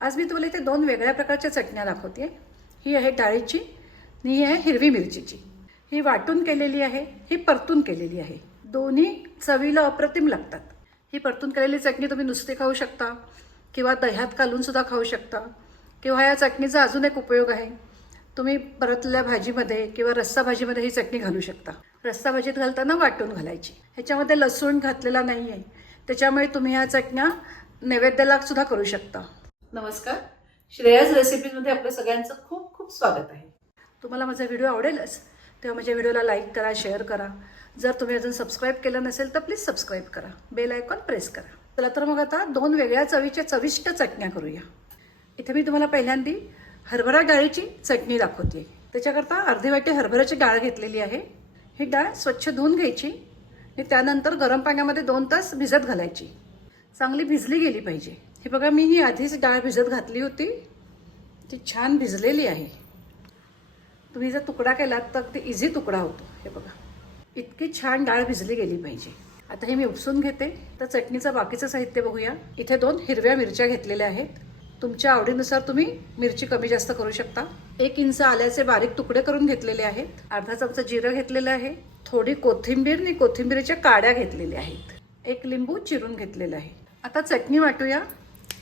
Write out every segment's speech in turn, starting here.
आज मी तुम्हाला इथे दोन वेगळ्या प्रकारच्या चटण्या दाखवते. ही आहे डाळीची आणि ही आहे हिरवी मिरचीची. ही वाटून केलेली आहे ही परतून केलेली आहे. दोन्ही चवीला अप्रतिम लागतात. ही परतून केलेली चटणी तुम्ही नुसती खाऊ शकता किंवा दह्यात घालूनसुद्धा खाऊ शकता किंवा या चटणीचा अजून एक उपयोग आहे. तुम्ही परतलेल्या भाजीमध्ये किंवा रस्सा भाजीमध्ये ही चटणी घालू शकता. रस्सा भाजीत घालताना वाटून घालायची. ह्याच्यामध्ये लसूण घातलेला नाही आहे त्याच्यामुळे तुम्ही ह्या चटण्या नैवेद्याला सुद्धा करू शकता. नमस्कार. श्रेयाज रेसिपीजमध्ये आपलं सगळ्यांचं खूप खूप स्वागत आहे. तुम्हाला माझा व्हिडिओ आवडेलच? तेव्हा माझ्या व्हिडिओला लाईक करा शेअर करा. जर तुम्ही अजून सबस्क्राईब केलं नसेल तर प्लीज सबस्क्राईब करा. बेल आयकॉन प्रेस करा. चला तर मग आता दोन वेगळ्या चवीच्या चविष्ट चटण्या करूया. इथे मी तुम्हाला पहिल्यांदी हरभरा डाळीची चटणी दाखवते. त्याच्याकरता अर्धी वाटी हरभऱ्याची डाळ घेतलेली आहे. ही डाळ स्वच्छ धुवून घ्यायची. आणि त्यानंतर गरम पाण्यामध्ये दोन तास भिजत घालायची. चांगली भिजली गेली पाहिजे. हे बघा मी ही आधीच डाळ भिजत घातली होती. ती छान भिजलेली आहे. तुम्ही जर तुकडा केलात तर ते इझी तुकडा होतो. हे बघा इतकी छान डाळ भिजली गेली पाहिजे. आता हे मी उपसून घेते. तर चटणीचं बाकीचं साहित्य बघूया. इथे दोन हिरव्या मिरच्या घेतलेल्या आहेत. तुमच्या आवडीनुसार तुम्ही मिरची कमी जास्त करू शकता. एक इंच आल्याचे बारीक तुकडे करून घेतलेले आहेत. अर्धा चमचा जिरं घेतलेलं आहे. थोडी कोथिंबीर आणि कोथिंबीरीच्या काड्या घेतलेल्या आहेत. एक लिंबू चिरून घेतलेलं आहे. आता चटणी वाटूया.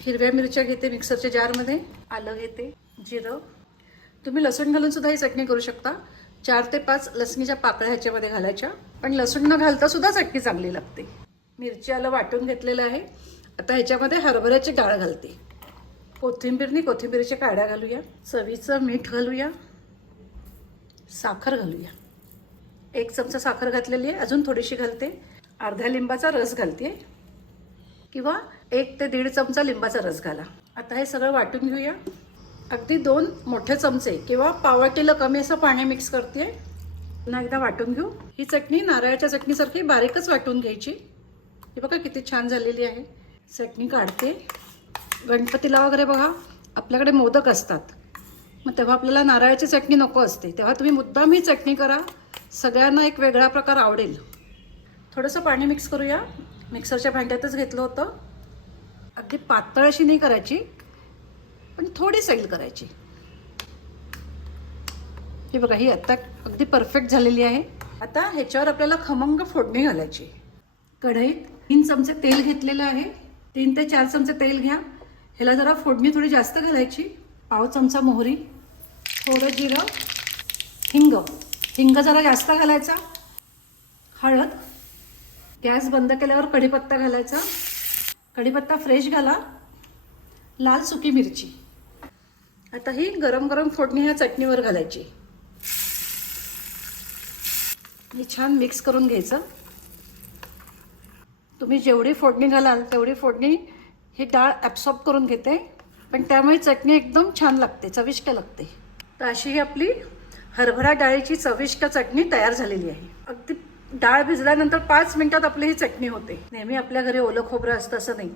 हिरव्या मिरच्या घेते मिक्सरच्या जारमध्ये आलं घेते जिरं. तुम्ही लसूण घालून सुद्धा ही चटणी करू शकता. चार ते पाच लसणीच्या पाकळ्या ह्याच्यामध्ये घालायच्या. पण लसूण न घालता सुद्धा चटणी चांगली लागते. मिरची आलं वाटून घेतलेलं आहे. आता ह्याच्यामध्ये हरभऱ्याची डाळ घालते. कोथिंबीरनी कोथिंबीरीच्या काड्या घालूया. चवीचं मीठ घालूया. साखर घालूया. एक चमचा साखर घातलेली आहे. अजून थोडीशी घालते. अर्ध्या लिंबाचा रस घालते. किंवा एक ते दीड चमचा लिंबाचा रस घाला. आता हे सगळं वाटून घेऊया. अगदी दोन मोठे चमचे किंवा पावाटीला कमी असं पाणी मिक्स करते. पुन्हा एकदा वाटून घेऊ. ही चटणी नारळाच्या चटणीसारखी बारीकच वाटून घ्यायची. ही बघा किती छान झालेली आहे. चटणी काढते. गणपतीला वगैरे बघा आपल्याकडे मोदक असतात. मग तेव्हा आपल्याला नारळाची चटणी नको असते. तेव्हा तुम्ही मुद्दाम ही चटणी करा. सगळ्यांना एक वेगळा प्रकार आवडेल. थोडंसं पाणी मिक्स करूया. मिक्सरच्या भांड्यातच घेतलं होतं. अगदी पातळ अशी नाही करायची पण थोडी सैल करायची. हे बघा ही आता अगदी परफेक्ट झालेली आहे. आता ह्याच्यावर आपल्याला खमंग फोडणी घालायची. कढईत तीन चमचे तेल घेतलेलं आहे. तीन ते चार चमचे तेल घ्या. ह्याला जरा फोडणी थोडी जास्त घालायची. पाव चमचा मोहरी थोडं जिरं हिंग. हिंग जरा जास्त घालायचा. हळद गॅस बंद केल्यावर कढीपत्ता घालायचा. कढीपत्ता फ्रेश घाला. लाल सुकी मिरची. आता ही गरम गरम फोडणी ह्या चटणीवर घालायची. हे छान मिक्स करून घ्यायचं. तुम्ही जेवढी फोडणी घालाल तेवढी फोडणी ही डाळ ॲब्सॉर्ब करून घेते. पण त्यामुळे चटणी एकदम छान लागते चविष्ट लागते. तर अशी ही आपली हरभरा डाळीची चविष्ट चटणी तयार झालेली आहे. अगदी डाळ भिजल्यानंतर पाच मिनिटात आपली ही चटणी होते. नेहमी आपल्या घरी ओलं खोबरं असतं असं नाही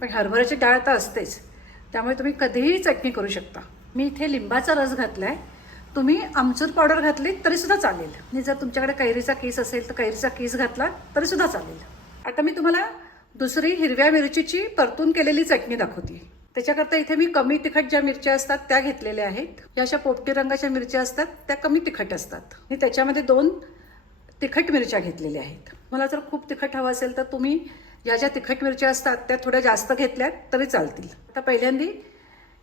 पण हरभऱ्याची डाळ तर असतेच. त्यामुळे तुम्ही कधीही चटणी करू शकता. मी इथे लिंबाचा रस घातला आहे तुम्ही आमचूर पावडर घातली तरी सुद्धा चालेल. आणि जर तुमच्याकडे कैरीचा केस असेल तर कैरीचा केस घातला तरी सुद्धा चालेल. आता मी तुम्हाला दुसरी हिरव्या मिरचीची परतून केलेली चटणी दाखवते. त्याच्याकरता इथे मी कमी तिखट ज्या मिरच्या असतात त्या घेतलेल्या आहेत. या अशा पोपटी रंगाच्या मिरच्या असतात त्या कमी तिखट असतात. आणि त्याच्यामध्ये दोन तिखट मिरच्या घेतलेल्या आहेत. मला जर खूप तिखट हवं असेल तर तुम्ही या ज्या तिखट मिरच्या असतात त्या थोड्या जास्त घेतल्यात तरी चालतील. आता पहिल्यांदी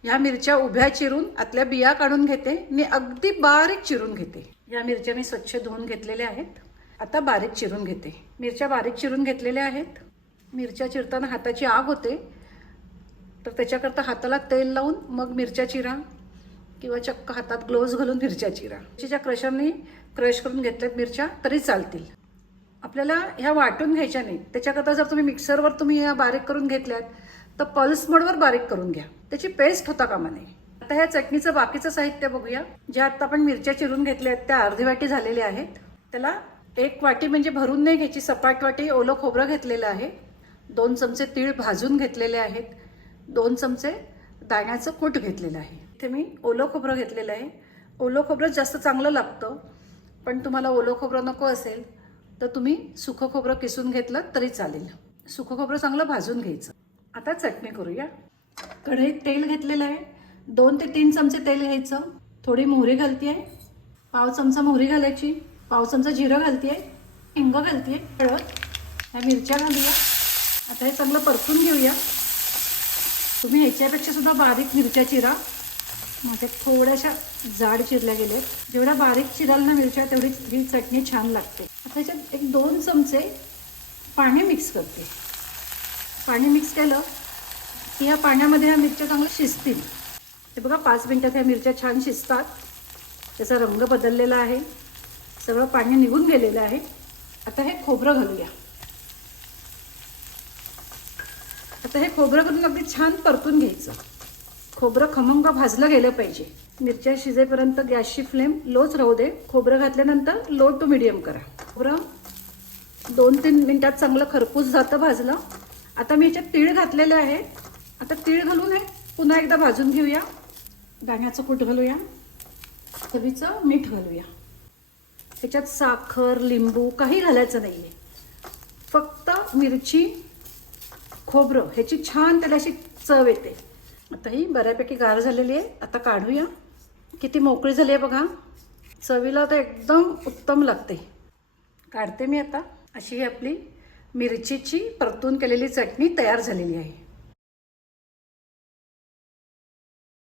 ह्या मिरच्या उभ्या चिरून आतल्या बिया काढून घेते. मी अगदी बारीक चिरून घेते. या मिरच्या मी स्वच्छ धुवून घेतलेल्या आहेत. आता बारीक चिरून घेते. मिरच्या बारीक चिरून घेतलेल्या आहेत. मिरच्या चिरताना हाताची आग होते. तर त्याच्याकरता हाताला तेल लावून मग मिरच्या चिरा. किंवा चक्क हातात ग्लोव्ज घालून मिरच्या चिरा. मिरचीच्या क्रशरनी क्रश करून घेतल्यात मिरच्या तरी चालतील. आपल्याला ह्या वाटून घ्यायच्या नाही त्याच्याकरता जर तुम्ही मिक्सरवर तुम्ही ह्या बारीक करून घेतल्यात तर पल्स मोडवर बारीक करून घ्या. त्याची पेस्ट होता कामा नये. आता ह्या चटणीचं बाकीचं साहित्य बघूया. ज्या आता आपण मिरच्या चिरून घेतल्या आहेत त्या अर्धी वाटी झालेल्या आहेत. त्याला एक वाटी म्हणजे भरून नाही घ्यायची सपाट वाटी ओलं खोबरं घेतलेलं आहे. दोन चमचे तीळ भाजून घेतलेले आहेत. दोन चमचे दाण्याचं कूट घेतलेलं आहे. इथे मी ओलं खोबरं घेतलेलं आहे. ओलं खोबरं जास्त चांगलं लागतं पण तुम्हाला ओलं खोबरं नको असेल तर तुम्ही सुकं खोबरं किसून घेतलं तरी चालेल. सुकं खोबरं चांगलं भाजून घ्यायचं. आता चटणी करूया. कढईत तेल घेतलेलं आहे. दोन ते तीन चमचे तेल घ्यायचं. थोडी मोहरी घालते आहे. पाव चमचा मोहरी घालायची. पाव चमचा जिरं घालते आहे. हिंग घालते आहे. हळद. ह्या मिरच्या घालूया. आता हे चांगलं परतून घेऊया. तुम्ही ह्याच्यापेक्षा सुद्धा बारीक मिरच्या चिरा. माझ्या थोड्याशा जाड चिरल्या गेल्या. जेवढ्या बारीक चिराल ना मिरच्या तेवढी ही चटणी छान लागते. आता याच्यात एक दोन चमचे पाणी मिक्स करते. पाणी मिक्स केलं की ह्या पाण्यामध्ये ह्या मिरच्या चांगल्या शिजतील. हे बघा पाच मिनटात ह्या मिरच्या छान शिजतात. त्याचा रंग बदललेला आहे. सगळं पाणी निघून गेलेलं आहे. आता हे खोबरं घालूया. आता हे खोबरं घालून अगदी छान परतून घ्यायचं. खोबरं खमंग भाजलं गेलं पाहिजे. मिरच्या शिजेपर्यंत गॅसची फ्लेम लोच राहू दे. खोबरं घातल्यानंतर लो टू मिडियम करा. खोबरं दोन तीन मिनटात चांगलं खरपूस जातं भाजलं. आता मी याच्यात तीळ घातलेलं आहे. आता तीळ घालून हे पुन्हा एकदा भाजून घेऊया. दाण्याचं कूट घालूया. चवीचं मीठ घालूया. त्याच्यात साखर लिंबू काही घालायचं नाही आहे फक्त मिरची खोबरं ह्याची छान त्याला अशी चव येते. आता ही बऱ्यापैकी गार झालेली आहे. आता काढूया. किती मोकळी झाली आहे बघा. चवीला तर एकदम उत्तम लागते. काढते मी आता. अशी ही आपली मिरचीची परतून केलेली चटणी तयार झालेली आहे.